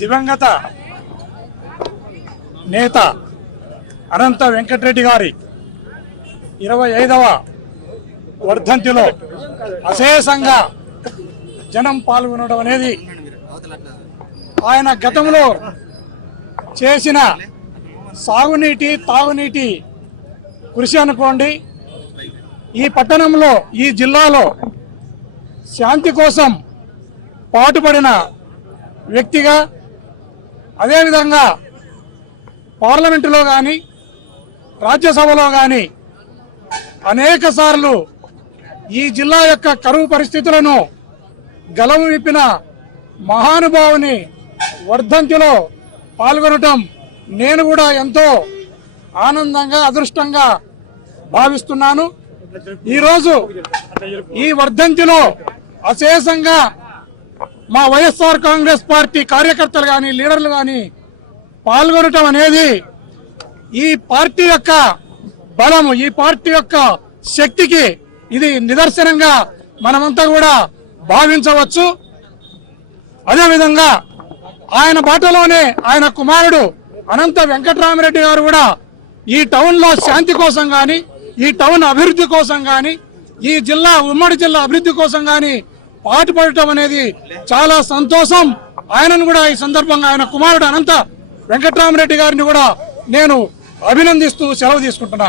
దివంగత నేత అనంత వెంకటరెడ్డి గారి 25వ వర్ధంతిలో అశేషంగా జనం పాల్గొనడం అనేది ఆయన గతంలో చేసిన సాగునీటి తాగునీటి కృషి అనుకోండి, ఈ పట్టణంలో ఈ జిల్లాలో శాంతి కోసం పాటుపడిన వ్యక్తిగా, అదేవిధంగా పార్లమెంటులో కానీ రాజ్యసభలో కానీ అనేక సార్లు ఈ జిల్లా యొక్క కరువు పరిస్థితులను గలము విప్పిన మహానుభావుని వర్ధంతిలో పాల్గొనటం నేను కూడా ఎంతో ఆనందంగా అదృష్టంగా భావిస్తున్నాను. ఈరోజు ఈ వర్ధంతిలో అశేషంగా మా వైఎస్ఆర్ కాంగ్రెస్ పార్టీ కార్యకర్తలు కానీ లీడర్లు కానీ పాల్గొనటం అనేది ఈ పార్టీ యొక్క బలము, ఈ పార్టీ యొక్క శక్తికి ఇది నిదర్శనంగా మనమంతా కూడా భావించవచ్చు. అదేవిధంగా ఆయన బాటలోనే ఆయన కుమారుడు అనంత వెంకటరామిరెడ్డి గారు కూడా ఈ టౌన్లో శాంతి కోసం కానీ, ఈ టౌన్ అభివృద్ధి కోసం కానీ, ఈ జిల్లా ఉమ్మడి జిల్లా అభివృద్ధి కోసం కానీ పాటుపడటం అనేది చాలా సంతోషం. ఆయనను కూడా ఈ సందర్భంగా ఆయన కుమారుడు అనంత వెంకటరామిరెడ్డి గారిని కూడా నేను అభినందిస్తూ సెలవు తీసుకుంటున్నాను.